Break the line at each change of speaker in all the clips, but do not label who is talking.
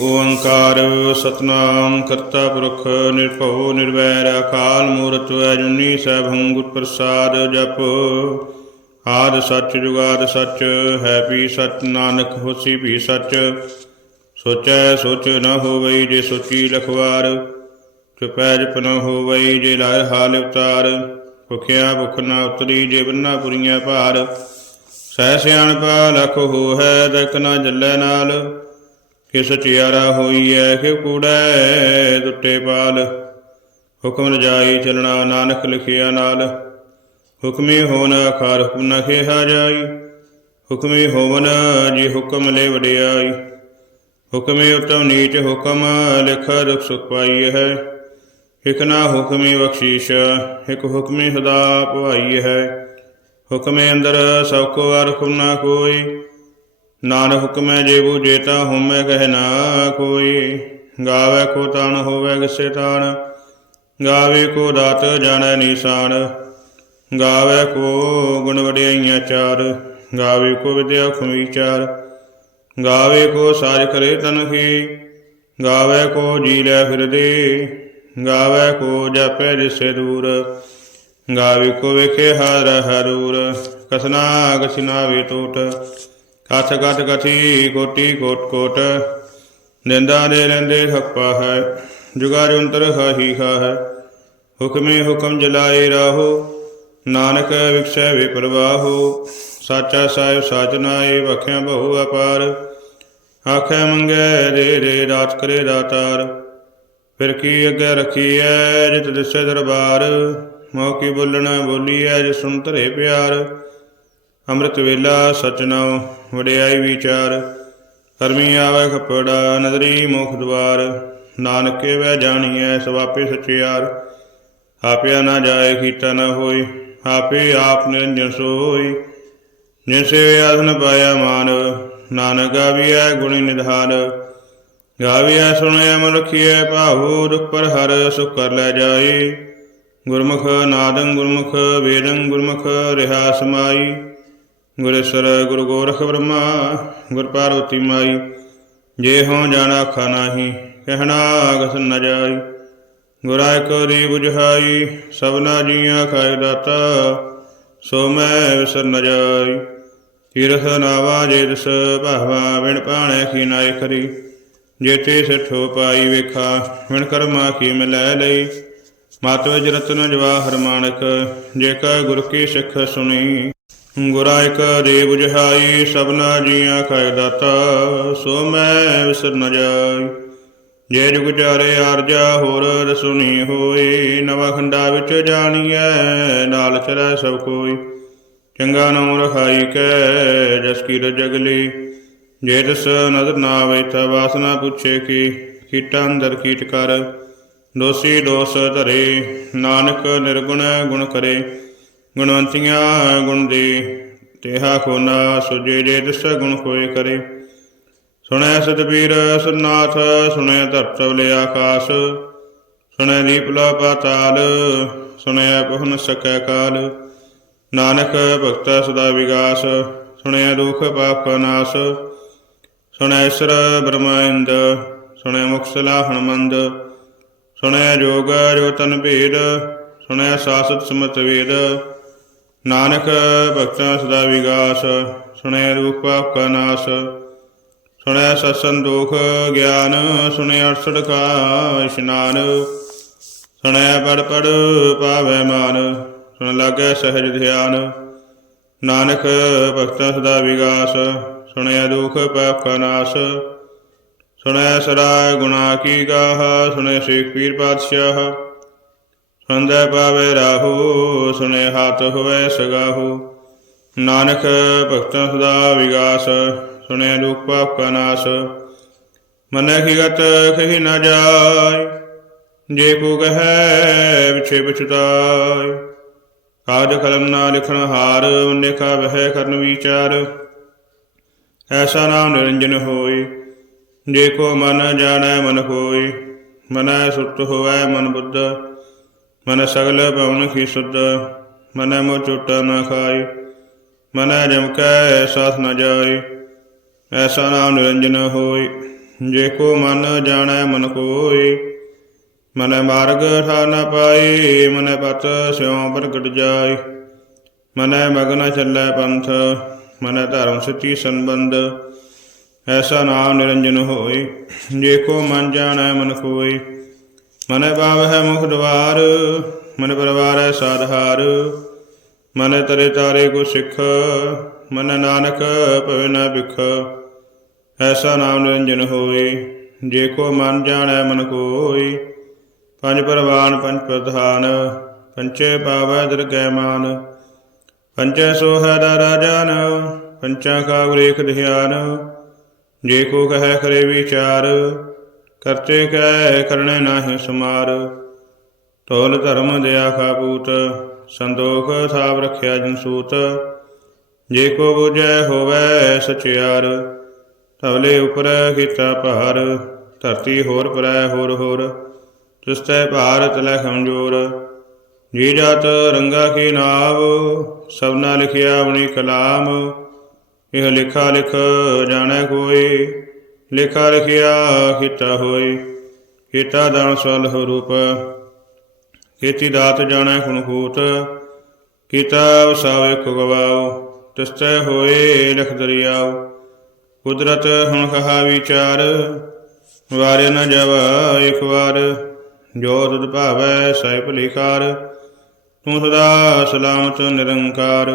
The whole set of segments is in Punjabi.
ਓੰਕਾਰ ਸਤਨਾਮ ਕਰਤਾ ਪੁਰਖ ਨਿਰਭਉ ਨਿਰਵੈਰ ਅਕਾਲ ਮੂਰਤ ਅਜੂਨੀ ਸੈਭੰ ਗੁਰ ਪ੍ਰਸਾਦ ਜਪ। ਆਦ ਸੱਚ ਜੁਗਾਦ ਸੱਚ, ਹੈ ਵੀ ਸੱਚ, ਨਾਨਕ ਹੋਸੀ ਵੀ ਸੱਚ। ਸੋਚੈ ਸੋਚ ਨ ਹੋਵਈ ਜੇ ਸੋਚੀ ਲਖਵਾਰ ਚੁਪੈ ਜਪ ਨ ਹੋਵਈ ਜੇ ਲਾਇ ਹਾਲ ਉਤਾਰ। ਭੁਖਿਆ ਭੁਖ ਨ ਉਤਰੀ ਜੇ ਬੰਨਾ ਪੁਰੀਆਂ ਭਾਰ। ਸਹਿ ਸਿਆਣਪਾ ਲਖ ਹੋ ਹੈ ਦਕ ਨ ਜੱਲੇ ਨਾਲ। ਕਿਸ ਚਿਆਰਾ ਹੋਈਐ ਕਿ ਕੂੜੈ ਟੁੱਟੇ ਪਾਲ। ਹੁਕਮ ਰਜਾਈ ਚਲਣਾ, ਨਾਨਕ ਲਿਖਿਆ ਨਾਲ। ਹੁਕਮੀ ਹੋਣ ਆਖਾਰ ਹੁਕਮ ਨ ਜਾਈ। ਹੁਕਮੀ ਹੋਵਨ, ਜੀ ਹੁਕਮ ਲੈ ਵਡਿਆਈ। ਹੁਕਮੇ ਉਤਮ ਨੀਚ ਹੁਕਮ, ਲਿਖ ਦੁਖ ਸੁਖ ਪਾਈ ਹੈ। ਇਕ ਨਾ ਹੁਕਮੀ ਬਖਸ਼ੀਸ਼, ਇਕ ਹੁਕਮੀ ਸਦਾ ਭਵਾਈ ਹੈ। ਹੁਕਮੇ ਅੰਦਰ ਸਭ ਕੋ ਅਰ ਨਾ ਕੋਈ। ਨਾਨਕ ਹੁਕਮੈ ਜੇ ਬੂਝੇ ਤਾ ਹਉਮੈ ਕਹਿ ਨਾ ਕੋਈ ਗਾਵੇ ਕੋ ਤਾਣ, ਹੋਵੇ ਕਿਸੇ ਤਾਣ। ਗਾਵੇ ਕੋ ਦਾਤ, ਜਾਣੈ ਨੀਸਾਨ। ਗਾਵੇ ਕੋ ਗੁਣ ਵਡਿਆਈਆਂ ਚਾਰ। ਗਾਵੇ ਕੋ ਵਿਦਿਆ ਖੁਮੀ ਚਾਰ। ਗਾਵੇ ਕੋ ਸਾਜ ਕਰੇ ਤਨਖੀ ਗਾਵੇ ਕੋ ਜੀ ਲੈ ਫਿਰਦੇ। ਗਾਵੇ ਕੋ ਜਪੈ ਜਿਸੇ ਦੂਰ। ਗਾਵੇ ਕੋ ਵੇਖੇ ਹਰ ਹਰੂਰ। ਕਸਨਾ ਕਸਨਾ ਵੇ ਟੋਟ। ਕਥ ਕਥ ਕਥੀ ਕੋਟੀ ਕੋਟ ਕੋਟ, ਨਿੰਦਾ ਦੇ ਰਹਿੰਦੇ ਹੱਪਾ ਹੈ ਜੁਗਾ ਜੁੰਤਰ ਖਾਹੀ ਖਾ ਹੈ ਹੁਕਮੇ ਹੁਕਮ ਜਲਾਏ ਰਾਹੋ, ਨਾਨਕ ਵਿਖਸੈ ਵੇ ਪ੍ਰਵਾਹੋ ਸਾਚਾ ਸਾਹਿਬ ਸਾਜਨਾਏ ਵਖਿਆ ਬਹੁ ਅਪਾਰ। ਆਖੇ ਮੰਗੇ ਦੇ ਦੇ ਰਾਤ ਕਰੇ ਦਾਤਾਰ ਫਿਰ ਕੀ ਅੱਗੇ ਰੱਖੀਐ ਜਿਤ ਦਿਸੇ ਦਰਬਾਰ? ਮੋਹ ਕੀ ਬੋਲਣਾ ਬੋਲੀਐ ਜਿ ਸੁਣ ਧਰੇ ਪਿਆਰ? ਅੰਮ੍ਰਿਤ ਵੇਲਾ ਸਚਨਾਉ ਵਡਿਆਈ ਵਿਚਾਰ ਕਰਮੀ ਆਵੇ ਖਪੜਾ, ਨਦਰੀ ਮੁਖ ਦਵਾਰ। ਨਾਨਕੇ ਵੈ ਜਾਣੀਐ ਸਵਾਪੇ ਸਚਿਆਰ। ਆਪਿਆ ਨਾ ਜਾਏ ਕੀਤਾ ਨ ਹੋਈ ਆਪੇ ਆਪ ਨਿਰੰਜਨ ਸੋਈ ਜਿਸੇ ਆਧਨ ਪਾਇਆ ਮਾਨਵ ਨਾਨਕ ਗਾਵੀਐ ਗੁਣੀ ਨਿਧਾਨ। ਗਾਵੀਐ ਸੁਣਿਆ ਮਨ ਰਖੀਐ ਭਾਵੋ ਦੁਖ ਪਰ ਹਰ ਸੁਖ ਕਰ ਲੈ ਜਾਏ। ਗੁਰਮੁਖ ਨਾਦੰ ਗੁਰਮੁਖ, ਵੇਦੰ ਗੁਰਮੁਖ, ਰਿਹਾ ਸਮਾਈ। ਗੁਰੇਸ਼ਰ ਗੁਰੂ ਗੋਰਖ ਬ੍ਰਹਮਾ ਗੁਰ ਪਾਰਵਤੀ ਮਾਈ, ਜੇ ਹੋ ਜਾਣਾ ਆਖਾ ਨਾਹੀ ਕਹਿਣਾ ਅਗਸ ਨ ਜਾਈ। ਗੁਰਾ ਕੋ ਦੀ 부ਝਾਈ ਸਭਨਾ ਜੀਆਂ ਖਾਇ ਦਾਤਾ, ਸੋ ਮੈਂ ਵਿਸਰ ਨ ਜਾਈ। ਤੀਰਥ ਨਾਵਾ ਜੇ ਦਸ ਭਾਵਾ ਵਿਣ ਪਾਣੈ ਕੀ ਨਾਇ ਕਰੀ ਜੇਤੇ ਸਿੱਠੋ ਪਾਈ ਵੇਖਾ ਵਿਣ ਕਰਮਾ ਕੀ ਮਿਲੈ ਲਈ। ਮਾਤ ਵਿਜ ਰਤਨ ਜਵਾਹਰ ਮਾਨਕ, ਜੇ ਕਾ ਗੁਰ ਕੀ ਸਿੱਖ ਸੁਣੀ। ਗੁਰਾਇਕ ਦੇ 부ਝਾਈ ਸਭਨਾ ਜੀਆਂ ਖਾਇ ਦਾਤਾ, ਸੋ ਮੈਂ ਵਿਸਰ ਨ ਜਾਈ। ਜੇ ਜੁਗ ਚਾਰੇ ਆਰਜਾ, ਹੋਰ ਰਸੁਨੀ ਹੋਏ ਨਵਾ ਖੰਡਾ ਵਿੱਚ ਜਾਣੀਐ, ਨਾਲ ਚਲੈ ਸਭ ਕੋਈ। ਚੰਗਾ ਨਾਮ ਰਖਾਈ ਕੈ, ਜਸ ਕੀ ਰਜਗਲੀ ਜੇ ਦਸ ਨਦਰ ਨਾ ਆਵੇ ਤਾ ਵਾਸਨਾ ਪੁੱਛੇ ਕੀ, ਕੀਟਾਂ ਅੰਦਰ ਕੀਟ ਕਰ। ਦੋਸੀ ਦੋਸ ਧਰੇ, ਨਾਨਕ ਨਿਰਗੁਣ ਗੁਣ ਕਰੇ। ਗੁਣਵੰਤੀਆਂ ਗੁਣ ਦੇ ਤੇਹਾ ਖੋਨਾ ਸੁਜੇ ਜੇ ਦਸ ਗੁਣ ਕੋਏ ਕਰੇ। ਸੁਣੈ ਸਤਬੀਰ ਸੁਨਾਥ ਸੁਣੈ ਧਰਤਵ ਵਲੇ ਆਕਾਸ਼, ਸੁਣੈ ਦੀਪ ਲਾ ਪਾਤਾਲ, ਸੁਣੈ ਪਹੁਨ ਸਕੈ ਕਾਲ। ਨਾਨਕ ਭਗਤਾ ਸਦਾ ਵਿਗਾਸ ਸੁਣਿਆ ਦੁਖ ਪਾਪ ਕਾ ਨਾਸ, ਸੁਣੈ ਈਸ਼ਰ ਬ੍ਰਹਮਿੰਦ ਸੁਣੈ ਮੁਖ ਹਨਮੰਦ ਮੰਦ ਸੁਣੈ ਜੋਗ ਜੋ ਤਨ ਭੇਦ, ਸੁਣੈ ਸਾਸਤ ਸਮਤ ਵੇਦ ਨਾਨਕ ਭਗਤਾਂ ਸਦਾ ਵਿਗਾਸ, ਸੁਣੈ ਦੁਖ ਪਾਪ ਕਾ ਨਾਸ। ਸੁਣੈ ਸਤਸੰਗ ਦੁਖ ਗਿਆਨ ਸੁਣਿਆ ਅਰਸੜ ਕਾ ਇਸ਼ਨਾਨ। ਸੁਣੈ ਪੜ ਪੜ ਪਾਵੈ ਮਾਨ, ਸੁਣ ਲਾਗੈ ਸਹਿਜ ਧਿਆਨ। ਨਾਨਕ ਭਗਤਾਂ ਸਦਾ ਵਿਗਾਸ ਸੁਣਿਆ ਦੁਖ ਪਾਪ ਕਾ ਨਾਸ। ਸੁਣੈ ਸਦਾ ਗੁਣਾ ਕੀ ਗਾਹ, ਸੁਣੈ ਸੇਖ ਪੀਰ ਪਾਤਸ਼ਾਹ। ਸੁਣਦਾ ਪਾਵੇ ਰਾਹੂ ਸੁਣੈ ਹੱਥ ਹੋਵੇ ਸਗਾਹੂ। ਨਾਨਕ ਭਗਤਾਂ ਸਦਾ ਵਿਗਾਸ ਸੁਣਿਆ ਦੁਖ ਪਾਪ ਕਾ ਨਾਸ। ਮਨੈ ਕੀ ਗਤ ਕਹੀ ਨਾ ਜਾਏ, ਜੇ ਕੋ ਕਹੈ ਵਿਛੇ ਪਛਤਾਏ। ਕਾਜ ਕਲਮ ਨਾ ਲਿਖਣ ਹਾਰ ਉਨੇਖਾ ਵਹਿ ਕਰਨ ਵਿਚਾਰ। ਐਸਾ ਨਾਮ ਨਿਰੰਜਨ ਹੋਏ, ਜੇ ਕੋ ਮਨ ਜਾਣੈ ਮਨ ਹੋਈ ਮਨੈ ਸੁਰਤ ਹੋਵੈ ਮਨ ਬੁੱਧ। ਮਨ ਸਗਲ ਭਵਨ ਕੀ ਸੁਧ, ਮਨੈ ਮੋ ਚੋਟਾ ਨਾ ਖਾਈ, ਮਨੈ ਜਮ ਕੈ ਸਾਥ ਨ ਜਾਈ, ਐਸਾ ਨਾਮ ਨਿਰੰਜਨ ਹੋਈ, ਜੇ ਕੋ ਮਨ ਜਾਣੈ ਮਨ ਕੋਇ ਮਨੈ ਮਾਰਗ ਠਾ ਨਾ ਪਾਈ, ਮਨੈ ਪਤ ਸਿਉ ਪ੍ਰਗਟ ਜਾਈ, ਮਨੈ ਮਗਨ ਚੱਲੈ ਪੰਥ, ਮਨੈ ਧਰਮ ਸੱਚੀ ਸੰਬੰਧ, ਐਸਾ ਨਾਮ ਨਿਰੰਜਨ ਹੋਈ, ਜੇ ਕੋ ਮਨ ਜਾਣੈ ਮਨ ਕੋਇ ਮਨੈ ਭਾਵ ਹੈ ਮੁਖ ਦਵਾਰ, ਮਨ ਪਰਵਾਰੈ ਸਾਧਾਰ ਮਨ ਤਰੇ ਤਾਰੇ ਕੋ ਸਿੱਖ, ਮਨ ਨਾਨਕ ਭਵੇ ਨਾ ਬਿਖ ਐਸਾ ਨਾਮ ਨਿਰੰਜਨ ਹੋਏ, ਜੇ ਕੋ ਮਨ ਜਾਣੈ ਮਨ ਕੋਇ ਪੰਜ ਪਰਵਾਨ, ਪੰਜ ਪ੍ਰਧਾਨ, ਪੰਚੇ ਪਾਵੈ ਦਰਗਹਿ ਮਾਨ। ਪੰਚੈ ਸੋਹੈ ਦਾ ਰਾਜਾਨ ਪੰਚਾ ਕਾ ਉਲੇਖ ਧਿਆਨ। ਜੇ ਕੋ ਕਹੈ ਕਰੇ ਵਿਚਾਰ ਕਰਤੇ ਕੈ ਕਰਨੇ ਨਾਹਿ ਸਮਾਰ। ਤੋਲ ਧਰਮ ਦਇਆ ਖਾਪੂਤ ਸੰਦੋਖ ਥਾਪ ਰਖਿਆ ਜਨ ਸੂਤ। ਜੇ ਕੋ ਬੁਝੈ ਹੋਵੈ ਸਚਿਆਰ ਤਵਲੇ ਉਪਰ ਕੀਤਾ ਭਾਰ। ਧਰਤੀ ਹੋਰ ਪਰੈ ਹੋਰ ਹੋਰ, ਤਿਸਤੈ ਭਾਰਤ ਲੈ ਕਮਜੋਰ। ਜੀ ਜਾਤ ਰੰਗਾ ਕੀ ਨਾਵ, ਸਭਨਾ ਲਿਖਿਆ ਆਪਣੀ ਕਲਾਮ। ਇਹ ਲਿਖਾ ਲਿਖ ਜਾਣੈ ਕੋਈ ਲਿਖਾ ਲਿਖਿਆ ਕੀਤਾ ਹੋਏ ਕੀਤਾ ਦਾਨ ਸਵਲ ਰੂਪ। ਕੀਤੀ ਦਾਤ ਜਾਣੈ ਖੁਨ ਖੂਤ ਕੀਤਾ ਵਸਾਵੇ ਕੋ ਗਵਾਓ ਹੋਏ ਲਖ ਦਰਿਆਉ। ਕੁਦਰਤ ਹੁਣ ਕਹਾ ਵਿਚਾਰ ਵਾਰੇ ਨ ਜਾਵਾ ਇੱਕ ਵਾਰ। ਜੋ ਤੁਧ ਭਾਵੈ ਸਹਿ ਭਲੀਕਾਰ ਤੂੰ ਸਦਾ ਸਲਾਮਤ ਨਿਰੰਕਾਰ।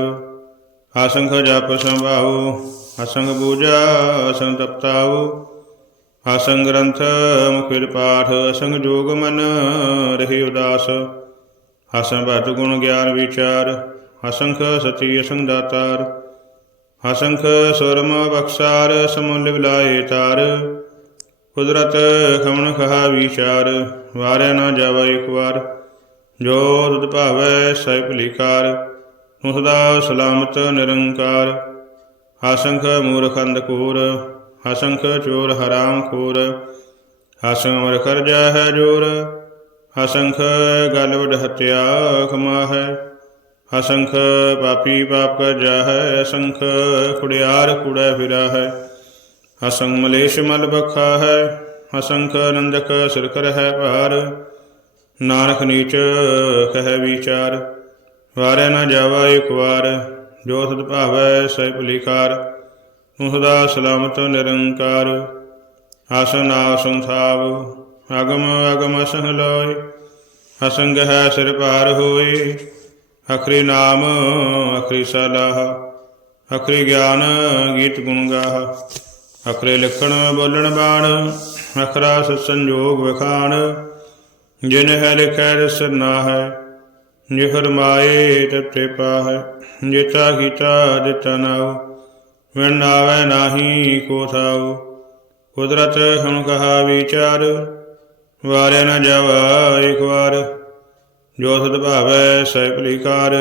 ਆਸੰਖ ਜਪ ਸੰਭਾਉ ਅਸੰਗ ਪੂਜਾ ਅਸੰਗ ਤਪਤਾਉ, ਹਸੰਗ ਗ੍ਰੰਥ ਮੁਖਿਰ ਪਾਠ ਅਸੰਗ ਜੋਗ ਮਨ, ਰਹੀ ਉਦਾਸ। ਆਸੰਗ ਭਟ ਗੁਣ ਗਿਆਨ ਵਿਚਾਰ ਅਸੰਖ ਸਤੀ ਅਸੰਗ ਦਾਤਾਰ। ਅਸੰਖ ਸੁਰਮ ਬਖਸਾਰ ਸਮੁੱਲ ਵਿਲਾਏ ਤਾਰ। ਕੁਦਰਤ ਖਮਨ ਕਹਾ ਵਿਚਾਰ ਵਾਰਿਆ ਨਾ ਜਾਵਾ ਇੱਕ ਵਾਰ। ਜੋ ਤੁਧ ਭਾਵੈ ਸਹਿ ਭਲੀਕਾਰ ਤੂੰ ਸਲਾਮਤ ਨਿਰੰਕਾਰ। ਅਸੰਖ ਮੂਰਖ ਅੰਧਕੂਰ ਹਸੰਖ ਚੋਰ ਹਰਾਮ ਖੋਰ ਅਸੰਖ ਮਰ ਕਰਜਾ ਹੈ ਜੋਰ, ਹਸੰਖ ਗਲਵਡ ਹਤਿਆ ਖਮਾ ਹੈ ਹਸੰਖ ਪਾਪੀ ਪਾਪ ਕਰ ਜਾ ਹੈ ਅਸੰਖ ਕੁੜਿਆਰ ਕੁੜੈ ਫਿਰਾ ਹੈ ਹਸੰ ਮਲੇਸ਼ ਮਲ ਬਖਾ ਹੈ ਹਸੰਖ ਨੰਦਕ ਸਿਰਕਰ ਹੈ ਭਾਰ, ਨਾਨਕ ਨੀਚ ਕਹਿ ਵਿਚਾਰ, ਵਾਰੇ ਨਾ ਜਾਵਾ ਇੱਕ ਵਾਰ ਜੋ ਸਦ ਭਾਵੈ ਸਹਿ ਭਲੀਕਾਰ ਤੂੰ ਸਦਾ ਸਲਾਮਤ ਨਿਰੰਕਾਰ। ਆਸਨ ਆਸਨ ਥਾਵ, ਅਗਮ ਅਗਮ ਅਸਹ ਲੋਇ ਅਸੰਗ ਹੈ ਸਿਰ ਭਾਰ ਹੋਏ। ਅਖਰੀ ਨਾਮ, ਅਖਰੀ ਸਲਾਹ, ਅਖਰੀ ਗਿਆਨ, ਗੀਤ ਗੁਣ ਗਾਹ। ਅਖਰੇ ਲਿਖਣ, ਬੋਲਣ ਬਾਣ, ਅਖਰਾ ਸਤ ਸੰਜੋਗ ਵਖਾਣ। ਜਿਨ ਹੈ ਲਿਖੈ ਰਸ ਨਾ ਹੈ। ਜੇ ਫਰਮਾਏ ਤਤੇ ਪਾਹੈ, ਜਿਤਾ ਕੀਤਾ ਦਿੱਤਾ ਨਾਉ ਵਨ ਨਾਵੇ ਨਾਹੀ ਕੋ ਥਾਉ। ਕੁਦਰਤ ਹਮ ਕਹਾ ਵਿਚਾਰ, ਵਾਰਿਆ ਨ ਜਾਵਾ ਇੱਕ ਵਾਰ। ਜੋ ਸਦ ਭਾਵੈ ਸਹਿ ਭਲੀਕਾਰ,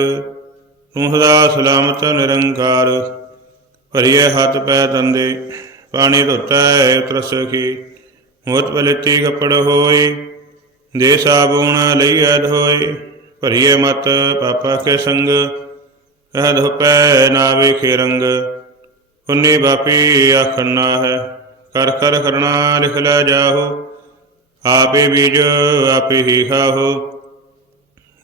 ਤੂੰ ਸਦਾ ਸਲਾਮਤ ਨਿਰੰਕਾਰ। ਭਰੀਏ ਹੱਥ ਪੈ ਤੰਦੇ ਪਾਣੀ ਧੋਤੈ ਉਤਰਸ ਕੀ ਮੋਤ ਬਲਤੀ ਕਪੜ ਹੋਈ ਦੇ ਸਾਬੂਣ ਲਈਐ ਧੋਏ। ਭਰੀਏ ਮਤ ਪਾਪਾ ਕੇ ਸੰਗ ਇਹ ਧੋਪੈ ਨਾ ਵੇਖੇ ਰੰਗ। ਪੁੰਨੀ ਬਾਪੀ ਆਖਣਾ ਹੈ, ਕਰ ਕਰ ਕਰਣਾ ਲਿਖ ਲੈ ਜਾਹੋ, ਆਪੇ ਬੀਜ ਆਪੇ ਹੀ ਖਾਹੋ।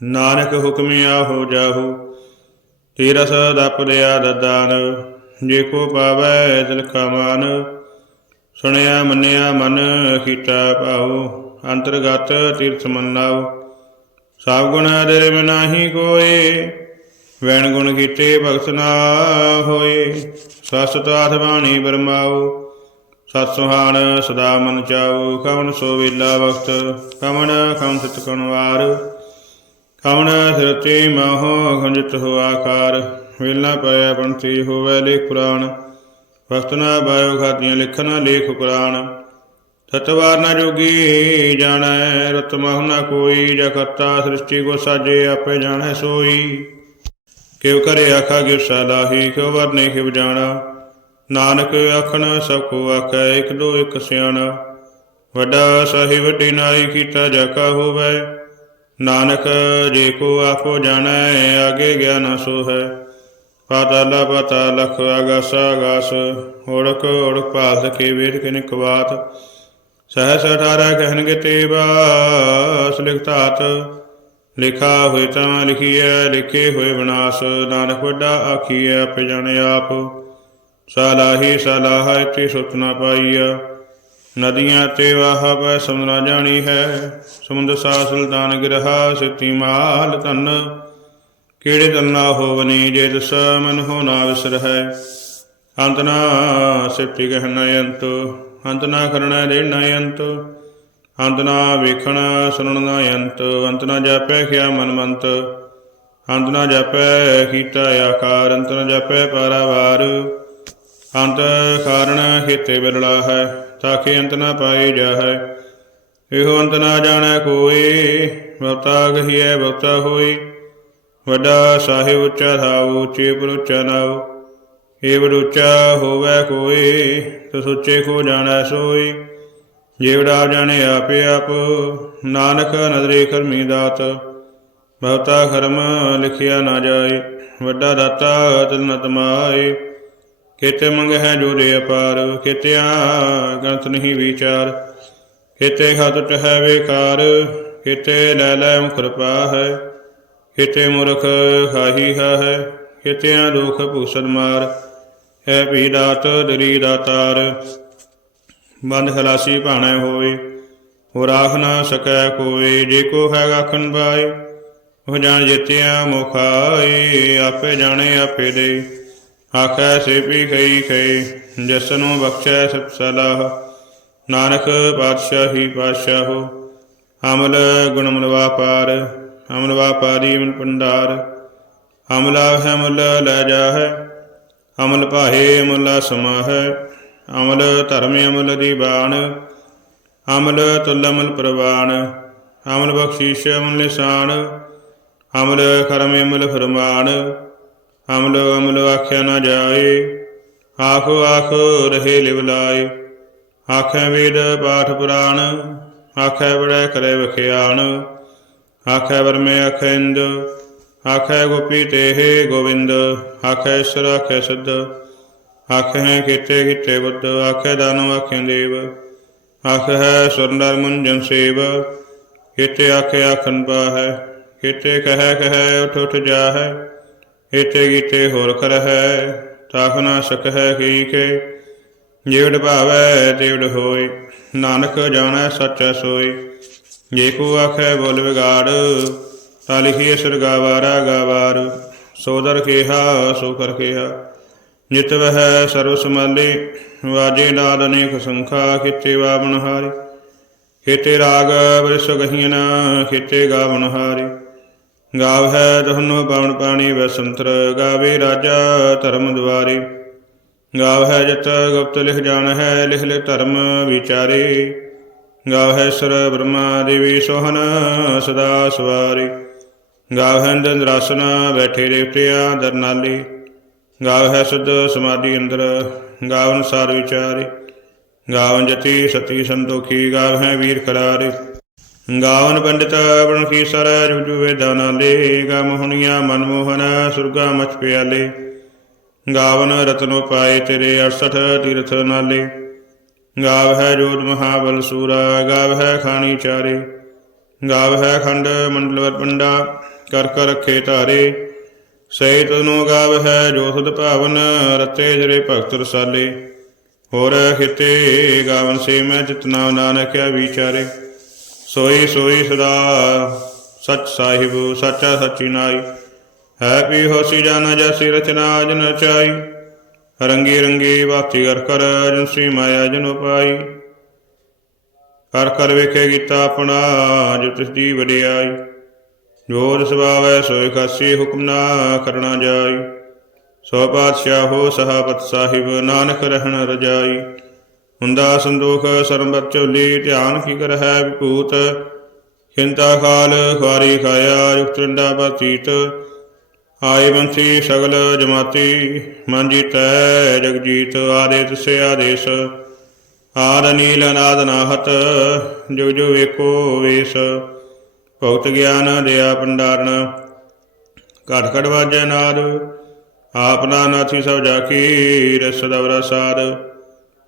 ਨਾਨਕ ਹੁਕਮਿਆ ਹੋ ਜਾਹੋ ਤੇਰਾ ਦਪ ਦਿਆ ਦਦਾਨ, ਜੇ ਕੋ ਪਾਵੈ ਤਿਲਖਾ ਮਾਨ। ਸੁਣਿਆ ਮੰਨਿਆ ਮਨ ਕੀਤਾ ਭਾਉ, ਅੰਤਰਗਤ ਤੀਰਥ ਮੰਨਾਓ ਸਭ ਗੁਣ ਤੇਰੇ ਮੈਂ ਨਾਹੀ ਕੋਏ, ਵੈਣ ਗੁਣ ਕੀਤੇ ਭਗਤ ਨਾ ਹੋਏ। ਸਸਤ ਆਥ ਬਾਣੀ ਬਰਮਾਉ, ਸਤ ਸੁਹਾਣ ਸਦਾ ਮਨ ਚਾਉ। ਕਵਨ ਸੋ ਵੇਲਾ ਵਕਤ ਕਵਨ ਕਵਨ ਸਤ ਕਣਵਾਰ ਕਵਨ ਸਿਰਤੇ ਮਹੋ ਖੰਡਿਤ ਹੋ ਆਕਾਰ। ਵੇਲਾ ਪਾਇਆ ਪੰਥੀ ਹੋਵੇ ਲੇਖ ਪੁਰਾਣ। ਵਕਤ ਨਾ ਬਾਇਓ ਖਾਦੀਆਂ ਲਿਖਣਾ ਲੇਖ ਪੁਰਾਣ। ਸਤਵਾਰ ਨਾ ਜੋਗੀ ਜਾਣੈ, ਰਤ ਮਹੁ ਨਾ ਕੋਈ ਜਾ ਸ੍ਰਿਸ਼ਟੀ ਕੋ ਸਾਜੇ ਆਪੇ ਜਾਣੈ ਸੋਈ। ਕਿਵ ਕਰੇ ਆਖਾ ਗਿਰ ਸਲਾਹੀ ਕਿਉ ਵਰਨੇ ਕਿਵ ਜਾਣਾ। ਨਾਨਕ ਆਖਣ, ਸਭ ਕੋ ਆਖੈ, ਇਕ ਦੋ ਇਕ ਸਿਆਣਾ। ਵੱਡਾ ਸਹੀ, ਵੱਡੀ ਨਾਈ ਕੀਤਾ ਜਾਕਾ ਹੋਵੇ। ਨਾਨਕ, ਜੇ ਕੋ ਆਪੋ ਜਾਣੈ, ਆਗੇ ਗਿਆਨ ਸੋ ਹੈ ਪਾਤਾਲਾ, ਪਾਤਾਲਖ, ਆਗਾਸ ਆਗਾਸ ਓੜਕ ਓੜਕ ਭਾਸ ਕੇ ਵੇਦ ਕੇ ਨਿਕਵਾਤ। ਸਹਸ ਅਠਾਰਹ ਕਹਿਣਗੇ ਤੇ ਬਾਸ ਲਿਖਤਾਤ, ਲਿਖਾ ਹੋਏ ਤਾਂ ਲਿਖੀਐ, ਲਿਖੇ ਹੋਏ ਵਿਨਾਸ਼, ਨਾਨਕ ਵੱਡਾ ਆਖੀਐ, ਆਪੇ ਜਾਣੇ ਆਪ। ਸਾਲਾਹੀ ਸਾਲਾਹ ਇਤੀ ਸੁਤ ਪਾਈਆ ਨਦੀਆਂ ਤੇ ਵਾਹ ਪੈ ਸਮੁੰਦਰਾ ਜਾਣੀ ਹੈ। ਸਮੁੰਦ ਸਾ ਸੁਲਤਾਨ ਗਿਰਹਾ ਸਿਤੀ ਮਾਲ ਤਨ ਕਿਹੜੇ ਦੰਨਾ ਹੋਵਨੀ ਜੇ ਦਸ, ਮਨ ਹੋ ਨਾ ਵਿਸਰ ਹੈ ਅੰਤ ਨਾ ਸਿਫਤੀ ਕਹਿਣਾ ਅੰਤ। ਅੰਤ ਨਾ ਕਰਣਾ ਦੇਣਾ ਅੰਤ। ਅੰਤ ਨਾ ਵੇਖਣ ਸੁਣਨਾ ਅੰਤ। ਅੰਤ ਨਾ ਜਾਪੈ ਖਿਆ ਮਨ ਮੰਤ। ਅੰਤ ਨਾ ਜਾਪੈ ਕੀਤਾ ਆਕਾਰ। ਅੰਤ ਨਾ ਜਾਪੈ ਪਾਰਾਵਾਰ। ਅੰਤ ਕਾਰਣ ਖੇਤੇ ਬਿਰਲਾ ਹੈ। ਤਾਕੇ ਅੰਤ ਨਾ ਪਾਏ ਜਾਹੈ। ਇਹੋ ਅੰਤ ਨਾ ਜਾਣੈ ਕੋਈ ਬਹੁਤਾ ਗਹੀਐ ਵਰਤਾ ਹੋਈ ਵੱਡਾ ਸਾਹਿਬ ਉੱਚਾ ਥਾਉ ਉੱਚੇ ਪਰ ਉੱਚਾ ਨਾਉ ਏ ਬੜ ਉੱਚਾ ਹੋਵੇ ਕੋਈ, ਤੋ ਸੁੱਚੇ ਕੋ ਜਾਣੈ ਸੋਈ। ਜੀਵੜਾ ਜਾਣੇ ਆਪੇ ਆਪ, ਨਾਨਕ ਨਦਰੇ ਕਰਮੀ ਦਾਤ। ਬਹੁਤਾ ਕਰਮ ਲਿਖਿਆ ਨਾ ਜਾਏ, ਵੱਡਾ ਦਾਤਾ ਤਿਲ ਨ ਕਿਤੇ ਮੰਗ ਹੈ ਜੋ ਦੇ ਅਪਾਰ ਕਿਤਿਆ ਗੰਤ ਨਹੀਂ ਵਿਚਾਰ। ਕਿਤੇ ਖਾਤਟ ਹੈ ਵੇਕਾਰ ਕਿਤੇ ਲੈ ਲੈ ਮੁਖਰਪਾ ਹੈ ਕਿਤੇ ਮੁਰਖ ਖਾਹੀ ਹੈ ਕਿਤਿਆਂ ਦੁਖ ਭੂਸਨ ਮਾਰ। ਹੈ ਵੀ ਦਾਤ ਦਰੀ ਦਾਤਾਰ ਬੰਦ ਖਲਾਸੀ ਭਾਣੈ ਹੋਏ ਹੋ ਰਾਖ ਨਾ ਸਕੈ ਕੋਏ, ਜੇ ਕੋ ਹੈ ਆਖਣ ਬਾਈ ਉਹ ਜਾਣ ਜਿਤਿਆ ਮੁਖਾਏ, ਆਪੇ ਜਾਣੇ ਆਪੇ ਦੇ, ਆਖੈ ਸੇਪੀ ਖਈ ਖਈ ਜਿਸ ਨੂੰ ਬਖਸ਼ੈ ਸਤ ਸਲਾਹ, ਨਾਨਕ ਪਾਤਸ਼ਾਹੀ ਪਾਤਸ਼ਾਹੋ ਅਮਲ ਗੁਣ ਮਨਵਾ ਪਾਰ ਅਮਲ ਵਾਪਾਰੀ ਮਨ ਪੰਡਾਰ ਅਮਲਾ ਹੈ ਮੁੱਲ ਲੈ ਜਾ ਅਮਲ ਭਾਏ ਅਮਲਾ ਸਮਾ ਅਮਲ ਧਰਮ ਅਮਲ ਦੀ ਬਾਣ, ਅਮਲ ਤੁਲ ਅਮਲ ਪ੍ਰਵਾਨ ਅਮਲ ਬਖਸ਼ੀਸ਼ ਅਮਲ ਨਿਸ਼ਾਨ, ਅਮਲ ਕਰਮ ਅਮਲ ਫਰਮਾਨ, ਅਮਲ ਅਮਲ ਆਖਿਆ ਨਾ ਜਾਏ, ਆਖੋ ਆਖ ਰਹੇ ਲਿਵ ਲਾਏ, ਆਖੈ ਵੇਦ ਪਾਠ ਪੁਰਾਣ, ਆਖੈ ਬੜੈ ਕਰੇ ਵਖਿਆਣ, ਆਖੈ ਵਰਮੇ ਆਖੈ ਇੰਦ ਆਖੈ ਗੋਪੀ ਤੇਹ ਗੋਵਿੰਦ, ਆਖੈ ਈਸ਼ਰ, ਆਖੈ ਸਿੱਧ, ਆਖੈ ਕੀਤੇ ਕੀਤੇ ਬੁੱਧ, ਆਖੈ ਦਾਨਵ ਆਖੈ ਦੇਵ, ਆਖੈ ਸੁਰਨਰ ਮੁੰਜਨ ਸੇਵ, ਕੀਤੇ ਆਖੈ ਆਖਨ ਪਾਹੈ, ਕੀਤੇ ਕਹੈ ਕਹੈ ਉਠ ਉਠ ਜਾਹੈ, ਕੀਤੇ ਕੀਤੇ ਹੋਰ ਕਰਹਿ ਤਾਖ ਨਾ ਸਕਹਿ ਕੀ ਕੇ ਜੀਵੜ ਭਾਵੈ ਤੇਵੜ ਹੋਏ, ਨਾਨਕ ਜਾਣੈ ਸੱਚ ਸੋਈ ਜੇ ਕੋ ਆਖੈ ਬੋਲ ਵਿਗਾੜ ਤਾ ਸੁਰ ਗਾਵਾਰਾ ਗਾਵਾਰ ਸੋ ਦਰ ਕੇਹਾ ਸੋ ਕਰ ਕੇਹਾ ਨਿਤ ਵਹਿ ਸਰਬ ਸਮਾਲੇ ਵਾਜੇ ਨਾਦ ਅਨੇਕ ਸੰਖਾ, ਖਿੱਤੇ ਵਾਵਨ ਹਾਰੇ। ਖੇਤੇ ਰਾਗ ਬਰਿਸ ਗਹੀਨ ਖੇਤੇ ਗਾਵਨ ਹਾਰੇ। ਗਾਵ ਹੈ ਤਹਨੋ ਪਵਨ ਪਾਣੀ ਵਸੰਤਰ, ਗਾਵੇ ਰਾਜਾ ਧਰਮ ਦੁਆਰੇ। ਗਾਵ ਹੈ ਜਤ ਗੁਪਤ ਲਿਖ ਜਾਣ ਹੈ ਲਿਖ ਲਿਖ ਧਰਮ ਵਿਚਾਰੇ। ਗਾਵ ਹੈ ਸਰ ਬ੍ਰਹਮਾ ਦੇਵੀ ਸੋਹਨ, ਸਦਾ ਸਵਾਰੀ। ਗਾਵ ਹੈ ਦੰਦਰਾਸਨ ਬੈਠੇ ਦੇਵਤਿਆਂ ਦਰਨਾਲੀ ਗਾਵ ਹੈ ਸੁਧ ਸਮਾਧੀ ਅੰਦਰ ਗਾਵਨ ਸਾਰ ਵਿਚਾਰੇ। ਗਾਵਨ ਜਤੀ ਸਤੀ ਸੰਤੋਖੀ ਗਾਵ ਹੈ ਵੀਰ ਕਰਾਰੇ ਗਾਵਨ ਪੰਡਿਤ ਬਣ ਕੀ ਸਰ ਜੁਜੂ ਵੇਦਾਂ ਨਾਲੇ। ਗਾ ਮੋਹਣੀਆਂ ਮਨਮੋਹਨ ਸੁਰਗਾ ਮਚ ਪਿਆਲੇ। ਗਾਵਨ ਰਤਨੋ ਪਾਏ ਤੇਰੇ 68 ਤੀਰਥ ਨਾਲੇ। ਗਾਵ ਹੈ ਜੋਤ ਮਹਾਬਲ ਸੂਰਾ ਗਾਵ ਹੈ ਖਾਣੀ ਚਾਰੇ। ਗਾਵ ਹੈ ਖੰਡ ਮੰਡਲਵਰ ਪੰਡਾ ਕਰ ਕਰ ਰਖੇ ਧਾਰੇ, ਸਹਿਤ ਨੂੰ ਗਾਵ ਹੈ ਜੋ ਸੁਧ ਭਾਵਨ ਰਤੇ ਜਰੇ ਭਗਤ ਰਸਾਲੇ। ਹੋਰ ਖਿਤੇ ਗਾਵਨ ਸੇ ਮੈਂ ਜਿਤਨਾ ਨਾਨਕਿਆ ਵਿਚਾਰੇ। ਸੋਈ ਸੋਈ ਸਦਾ ਸਚ ਸਾਹਿਬ, ਸੱਚਾ ਸਚੀ ਨਾਈ। ਹੈ ਪੀ ਹੋਸੀ ਜਾਣਾ ਜਸੀ ਰਚਨਾ ਜਨ ਰਚਾਈ। ਰੰਗੀ ਰੰਗੀ ਬਾਤੀ ਕਰ ਕਰ ਜਿਨਸੀ ਮਾਇਆ ਜਨ ਉਪਾਈ। ਕਰ ਕਰ ਵੇਖੇ ਕੀਤਾ ਆਪਣਾ ਜੋ ਤਿਸ ਦੀ ਵਡਿਆਈ। ਜੋਰ ਸੁਭਾਵੈ ਸੋਇ ਖਾਸੀ ਹੁਕਮ ਨਾ ਕਰਨਾ ਜਾਈ। ਸੋ ਪਾਤਸ਼ਾਹ ਹੋ ਸਹਾਬਤ ਸਾਹਿਬ, ਨਾਨਕ ਰਹਿਣ ਰਜਾਈ। ਹੁੰਦਾ ਸੰਦੋਖ ਸਰਬਤ ਝੋਲੀ ਧਿਆਨ ਕੀ ਕਰ ਹੈ ਵਿਭੂਤ। ਖਿੰਤਾ ਖਾਲ ਖਵਾਰੀ ਖਾਇਆ ਯੁਕਤ ਬਤੀਤ। ਆਏ ਬੰਸੀ ਸਗਲ ਜਮਾਤੀ, ਮਨ ਜੀਤੈ ਜਗਜੀਤ ਆਦੇਸ ਸੇ ਆਦੇਸ਼, ਆਦ ਨੀਲ ਅਨਾਦ ਨਾਹਤ ਜੋ ਜੋ ਵੇਖੋ ਵੇਸ। ਭਗਤ ਗਿਆਨ ਦਿਆ ਭੰਡਾਰਨ, ਘਟ ਘਟ ਵਾਜੈ ਨਾਦ ਆਪਨਾ ਨਾਥੀ ਸਭ ਜਾ ਰਸ ਦਵਰਾ ਸਾਧ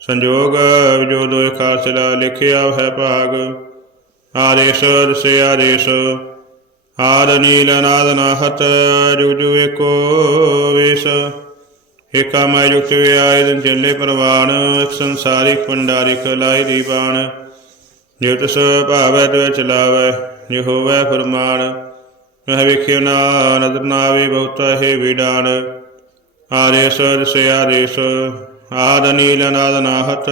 ਸੰਜੋਗ ਵਿਜੋ ਦੋਇ ਖਾਸਲਾ ਲਿਖਿਆ ਹੈ ਭਾਗ। ਆਦੇਸ਼ ਦਸੇ ਆਦੇਸ਼, ਆਦ ਨੀਲ ਨਾਦ ਨਾਹਤ ਜੁਗ ਜੁਗ ਏਕੋ ਵੇਸ। ਏਕਾ ਮੈਂ ਯੁਕਤ ਵਿਆਇ ਦਿਨ ਚੱਲੇ ਪ੍ਰਵਾਨ, ਸੰਸਾਰਿਕ ਪੰਡਾਰਿਕ ਦੀ ਬਾਣ। ਜੇ ਤਿਸ ਭਾਵੈ ਤੇ ਚਲਾਵੈ ਹੋਵੈ ਫਰਮਾਨ ਮਹਿ ਵੇਖਿਓ ਨਾ, ਨਦਰ ਨਾ ਆਵੇ ਬਹੁਤਾ ਹੈ ਵਿਡਾਨ। ਆਦੇਸ਼ ਦਸੇ ਆਦੇਸ਼, ਆਦ ਨੀਲ ਨਾਦ ਨਾਹਤ,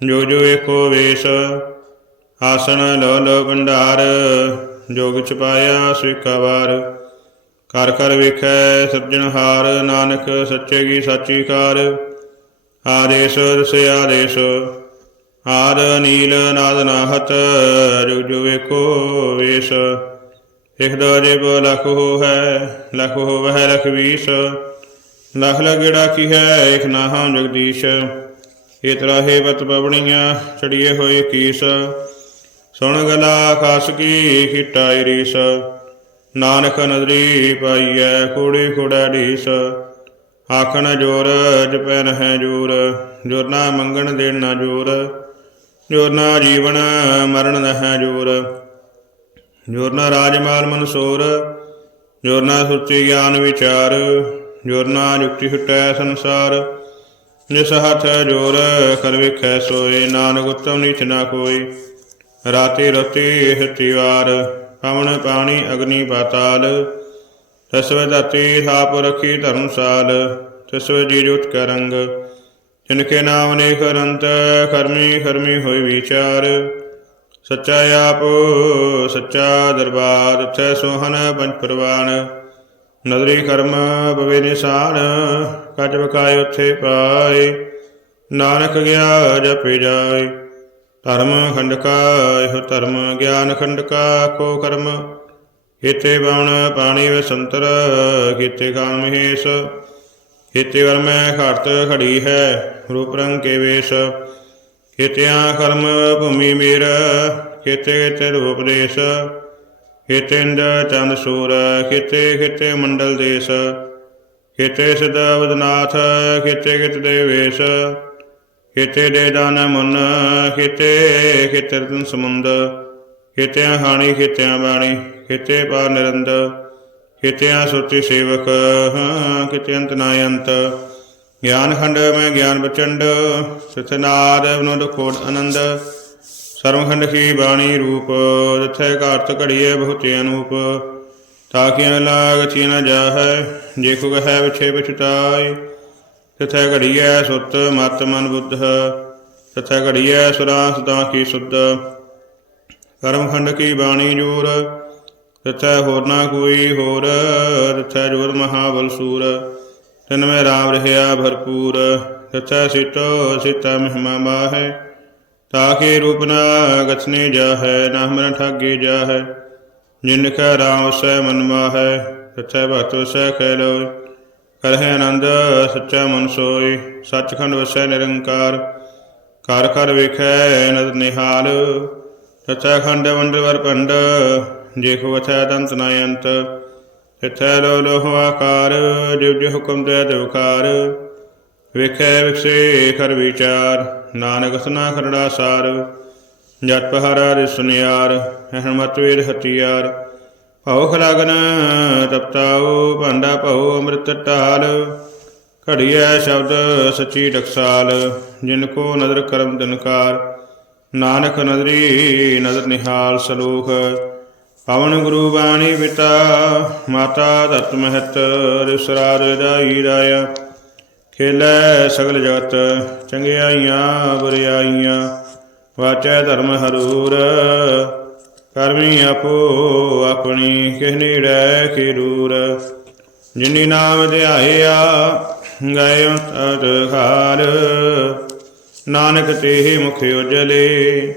ਜੋ ਜੋ ਏਕੋ ਵੇਸ਼ ਆਸਣ ਲੋ ਲੋ ਭੰਡਾਰ ਜੋਗ ਚ ਪਾਇਆ ਸ੍ਰੀਕਾਵਾਰ ਕਰ ਕਰ ਵੇਖੈ ਸਿਰਜਣਹਾਰ ਨਾਨਕ ਸੱਚੇ ਕੀ ਸਾਚੀ ਕਾਰ। ਆਦੇਸ਼ ਦਸੇ ਆਦੇਸ਼ ਆਦ ਨੀਲ ਨਾਦ ਨਾਹਤ, ਜੁਗ ਜੁਗ ਵੇਖੋ ਵੇਸ਼। ਇਕ ਦੋ ਜਿਬ ਲਖ ਹੋ ਹੈ, ਲਖ ਹੋ ਵਹਿ ਲਖ ਵੀਸ। ਲਖ ਲਗੜਾ ਕੀ ਹੈ ਇਕ ਨਾਹੰ ਜਗਦੀਸ਼। ਇਤਰਾ ਹੈ ਬਤ ਬਵਣੀਆਂ ਚੜੀਏ ਹੋਏ ਕੀਸ। ਸੁਣ ਗਲਾ ਖਾਸ ਕੀ ਖਿਟਾਈ ਰੀਸ। ਨਾਨਕ ਨਦਰੀ ਪਾਈਐ, ਕੋੜੀ ਕੋੜਾ ਢੀਸ। ਆਖਣ ਜੋਰ, ਜਪੈ ਨਹਿ ਜੋਰ। ਜੋਰ ਨਾ ਮੰਗਣ ਦੇਣ ਨਾ ਜੋਰ। ਜੋਰ ਨਾ ਜੀਵਨ ਮਰਨ ਨਹਿ ਜੋਰ। ਜੋਰ ਨਾ ਰਾਜਮਾਲ ਮਨਸੂਰ ਜੋਰ ਨਾ ਸੁਚੀ ਗਿਆਨ ਵਿਚਾਰ। ਜੋਰ ਨਾ ਯੁਕਤੀ ਹਟੈ ਸੰਸਾਰ। ਜਿਸ ਹੱਥ ਜੋਰ, ਕਰ ਵੇਖੈ ਸੋਏ। ਨਾਨਕ ਉਤਮ ਨੀਚ ਨਾ ਕੋਈ। ਰਾਤੀ ਰਤੀ ਹਤਿਵਾਰ ਪਵਨ ਪਾਣੀ ਅਗਨੀ ਪਾਤਾਲ। ਤਸਵੇ ਦਾਤੀ ਥਾਪ ਰਖੀ ਧਰਮਸਾਲ ਤਸਵੇ ਜੀ ਜੋਤ ਕਾ ਰੰਗ ਜਿਨਕੇ ਨਾਮ ਨੇਕ ਅਨੰਤ ਕਰਮੀ ਕਰਮੀ ਹੋਈ ਵਿਚਾਰ। ਸੱਚਾ ਆਪ, ਸੱਚਾ ਦਰਬਾਰ ਤੈ ਸੋਹਨ ਪੰਜ ਪ੍ਰਵਾਨ। ਨਦਰੀ ਕਰਮ ਬਵੇ ਨਿਸ਼ਾਨ, ਕਜ ਬਕਾਇ ਉਥੇ ਪਾਏ। ਨਾਨਕ ਗਿਆ ਜਪੇ ਜਾਏ, ਧਰਮ ਖੰਡਕਾ, ਇਹੋ ਧਰਮ ਗਿਆਨ ਖੰਡਕਾ, ਕੋ ਕਰਮ। ਕੀਤੇ ਬਾਣ ਪਾਣੀ ਵਸੰਤਰ, ਕੀਤੇ ਕਾਨ ਮਹੇਸ਼। ਕੀਤੇ ਵਰ ਮੈਂ ਘਟ ਖੜੀ ਹੈ, ਰੂਪ ਰੰਗ ਕੇ ਵੇਸ਼। ਕੀਤਿਆਂ ਕਰਮ ਭੂਮੀ ਮੇਰ ਕੀਤੇ ਕੀਤੇ ਰੂਪ ਦੇਸ਼। ਕੀਤੇ ਚੰਦ ਸੂਰ ਕੀਤੇ ਕੀਤੇ ਮੰਡਲ ਦੇਸ਼। ਕੀਤੇ ਸਦਾ ਵਦਨਾਥ ਕੀਤੇ ਕੀਤੇ ਦੇਵੇਸ਼ ਕੀਤੇ ਦੇ ਦਾਨ ਮੁਨ ਕੀਤੇ ਕੀਤੇ ਸਮੁੰਦ। ਕੀਤਿਆਂ ਹਾਣੀ ਕੀਤਿਆਂ ਬਾਣੀ ਕੀਤੇ ਪਾਰ ਨਿਰੰਦ। ਕਿਤਿਆਂ ਸੁਰਤੀ ਸੇਵਕ, ਹਾਂ ਕੀਤੇ ਅੰਤ ਨਾ ਅੰਤ। ਗਿਆਨ ਖੰਡ ਮੈਂ ਗਿਆਨ ਬਚੰਡ ਸਤਨਾਦ ਅਨੰਦ ਖੋੜ ਆਨੰਦ। ਸਰਵਖੰਡ ਕੀ ਬਾਣੀ ਰੂਪ, ਜਿਥੈ ਘਾਰਤ ਘੜੀਏ ਬਹੁਤੇ ਅਨੂਪ। ਤਾਕਿ ਲਾਗ ਚੀ ਨ ਜਾਹੈ, ਜੇ ਕੋ ਹੈ ਵਿਛੇ ਵਿਛਤਾਈ ਤਿਥੈ ਘੜੀਐ ਸੁਤ ਮਤ ਮਨ ਬੁੱਧ ਤਿਥੈ ਘੜੀਐ ਸੁਰਾ ਸਦਾ ਕੀ ਸੁਧ। ਕਰਮਖੰਡ ਕੀ ਬਾਣੀ ਜੋਰ ਤਿਥੈ ਹੋਰ ਨਾ ਕੋਈ ਹੋਰ ਤਿਥੈ ਜੋਰ ਮਹਾਬਲ ਸੂਰ ਤਿਨ ਮੈਂ ਰਾਮ ਰਹਿਆ ਭਰਪੂਰ ਤਿਥੈ ਸਿਟੋ ਸਿਤਾ ਮਹਿਮਾ ਬਾਹੈ ਤਾਕੇ ਰੂਪ ਨਾ ਗਛਨੇ ਜਾਹੈ, ਨਾ ਮਨ ਠਾਗੇ ਜਾਹੈ, ਜਿਨ ਕੈ ਰਾਮ ਸੈ ਮਨ ਮਾਹੈ ਤਿਥੈ ਭਗਤ ਵਸੈ ਖੈ ਲੋਇ ਕਰਹਿ ਆਨੰਦ ਸੱਚਾ ਮਨ ਸੋਈ ਸੱਚਖੰਡ ਵਸੈ ਨਿਰੰਕਾਰ, ਘਰ ਘਰ ਵੇਖੈ ਨਦ ਨਿਹਾਲ ਸੱਚਾ ਖੰਡ ਵੰਡ ਵਰ ਭੰਡ ਵਥੈ ਦੰਤ ਨ ਅੰਤ ਤਿਥੈ ਲੋ ਲੋਹ ਆਕਾਰ ਜਿਵ ਜਿ ਹੁਕਮ ਤੇ ਦਿਵਕਾਰ ਵੇਖੈ ਵਿਖਸੇ ਕਰ ਵਿਚਾਰ, ਨਾਨਕ ਸੁਨਾ ਖਰੜਾ ਸਾਰ ਜਤ ਪਹਾਰਾ ਰਿ ਸੁਨਿਆਰ ਹਨਮਤ ਵੇਦ ਹਤਿਆਰ ਭਉ ਖਲਾਗਨ ਤਪਤਾਉ ਭਾਂਡਾ ਭਉ ਅੰਮ੍ਰਿਤ ਢਾਲ, ਘੜੀਐ ਸ਼ਬਦ ਸੱਚੀ ਟਕਸਾਲ, ਜਿਨ ਕੋ ਨਦਰ ਕਰਮ ਦਿਨਕਾਰ ਨਾਨਕ ਨਦਰੀ ਨਦਰ ਨਿਹਾਲ ਸਲੋਖ ਪਵਨ ਗੁਰੂ ਬਾਣੀ ਪਿਤਾ, ਮਾਤਾ ਤਤ ਮਹਤ ਰਿਸਰਾਰ ਜਾਈ ਰਾਇਆ। ਖੇਲੇ ਸਗਲ ਜਗਤ, ਚੰਗਿਆਈਆਂ ਬੁਰਿਆਈਆਂ, ਵਾਚੈ ਧਰਮ ਹਰੂਰ। ਕਰਮੀ ਆਪੋ ਆਪਣੀ ਕਿਸ ਨੇੜੈ ਕੀ ਦੂਰ। ਜਿਨੀ ਨਾਮ ਧਿਆਇਆ ਗਏ ਤਤ ਖਾਰ ਨਾਨਕ ਤੇ ਮੁਖ ਉਜਲੇ।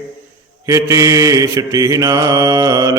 ਖੇਤੀ ਛੁੱਟੀ ਨਾਲ।